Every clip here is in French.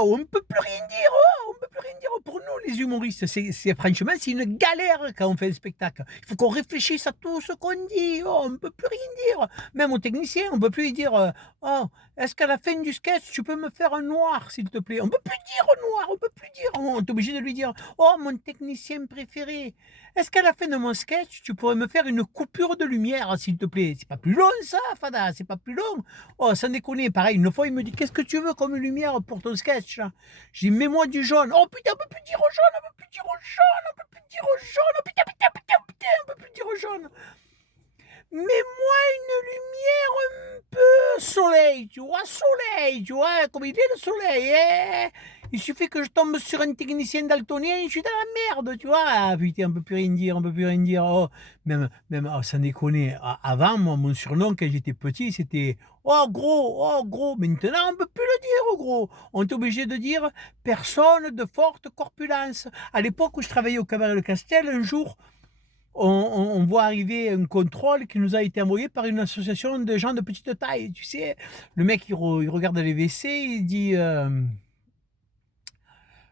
Oh, on ne peut plus rien dire, oh, on peut plus rien dire. Pour nous, les humoristes, c'est franchement, c'est une galère quand on fait un spectacle. Il faut qu'on réfléchisse à tout ce qu'on dit. Oh, on ne peut plus rien dire. Même au technicien, on ne peut plus lui dire, oh, est-ce qu'à la fin du sketch, tu peux me faire un noir, s'il te plaît? On ne peut plus dire noir, on ne peut plus dire. On est obligé de lui dire, oh, mon technicien préféré, est-ce qu'à la fin de mon sketch, tu pourrais me faire une coupure de lumière, s'il te plaît? C'est pas plus long, ça, Fada, c'est pas plus long. Oh, sans déconner, pareil, une fois, il me dit, qu'est-ce que tu veux comme lumière pour ton sketch, là? Je dis, mets-moi du jaune. Oh putain, on peut plus dire au jaune, on peut plus dire au jaune, on peut plus dire au jaune. Oh putain, putain, putain, putain, on peut plus dire au jaune. Mets-moi une lumière un peu soleil, tu vois, comme il est le soleil, hein. Il suffit que je tombe sur un technicien daltonien, je suis dans la merde, tu vois. Ah putain, on peut plus rien dire, on peut plus rien dire. Oh, même, oh, sans déconner. Avant, moi, mon surnom, quand j'étais petit, c'était oh gros, oh gros. Maintenant, on peut plus le dire, oh, gros. On est obligé de dire personne de forte corpulence. À l'époque où je travaillais au cabaret Le Castel, un jour, on voit arriver un contrôle qui nous a été envoyé par une association de gens de petite taille. Tu sais, le mec, il regarde les WC, il dit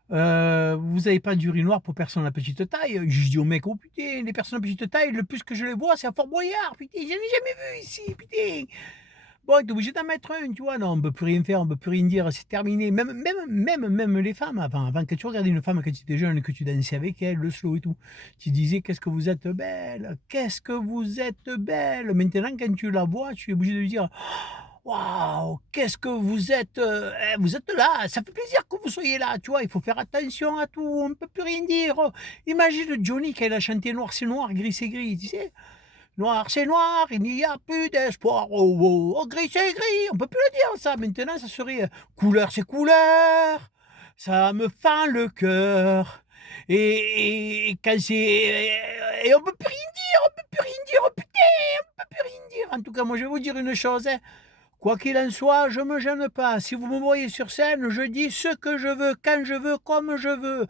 vous n'avez pas d'urinoir pour personne à petite taille? Je dis au mec, oh putain, les personnes à petite taille, le plus que je les vois, c'est à Fort Boyard, putain, j'en ai jamais vu ici, putain. Bon, t'es obligé d'en mettre un, tu vois. Non, on peut plus rien faire, on peut plus rien dire, c'est terminé. Même les femmes, avant que tu regardais une femme quand tu étais jeune, que tu dansais avec elle, le slow et tout, tu disais qu'est-ce que vous êtes belle, qu'est-ce que vous êtes belle. Maintenant, quand tu la vois, tu es obligé de lui dire waouh, qu'est-ce que vous êtes là, ça fait plaisir que vous soyez là, tu vois. Il faut faire attention à tout, on ne peut plus rien dire. Imagine Johnny quand il a chanté Noir c'est noir, gris c'est gris, tu sais. Noir c'est noir, il n'y a plus d'espoir. Oh, oh, oh, gris c'est gris, on peut plus le dire ça. Maintenant, ça serait couleur c'est couleur. Ça me fend le cœur. Et quand c'est et on peut plus rien dire, on peut plus rien dire. Oh, putain, on peut plus rien dire. En tout cas, moi, je vais vous dire une chose. Hein. Quoi qu'il en soit, je me gêne pas. Si vous me voyez sur scène, je dis ce que je veux, quand je veux, comme je veux.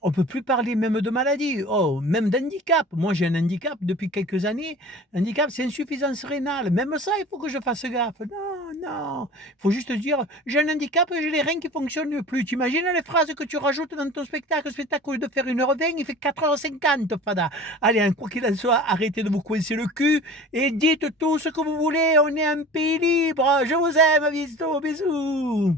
On peut plus parler même de maladie, oh, même d'handicap. Moi, j'ai un handicap depuis quelques années. Handicap, c'est insuffisance rénale. Même ça, il faut que je fasse gaffe. Non, non. Il faut juste dire, j'ai un handicap et j'ai les reins qui fonctionnent plus. Tu imagines les phrases que tu rajoutes dans ton spectacle? Le spectacle, au lieu de faire 1h20, il fait 4h50, Fada. Allez, hein, quoi qu'il en soit, arrêtez de vous coincer le cul et dites tout ce que vous voulez. On est un pays libre. Je vous aime, bisous, bisous.